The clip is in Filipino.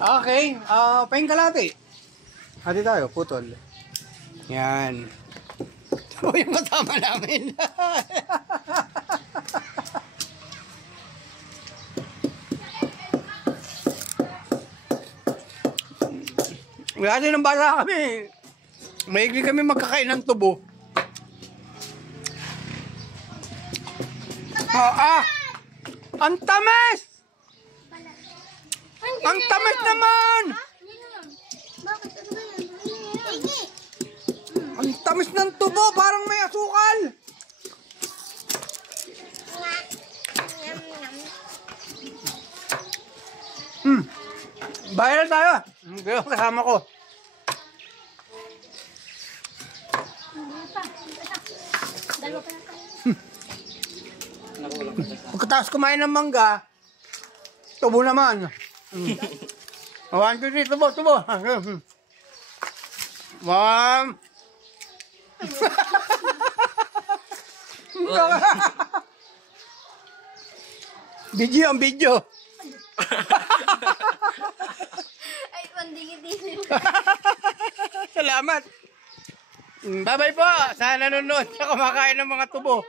Okay, paing kalate. Hati tayo, putol. Yan. Ito yung matama namin. Kasi nung bata kami, maigli kami magkakain ng tubo. Ang tamis! Ang tamis naman! Ang tamis ng tubo, parang may asukal. Viral tayo. Pero kasama ko. Pagkatapos kumain ng mangga, tubo naman. 1, 2, 3, tubo, tubo. 1. Video ang video. Ay, pandingin-dingin. Salamat. Bye-bye po sa nanonood sa kumakain ng mga tubo.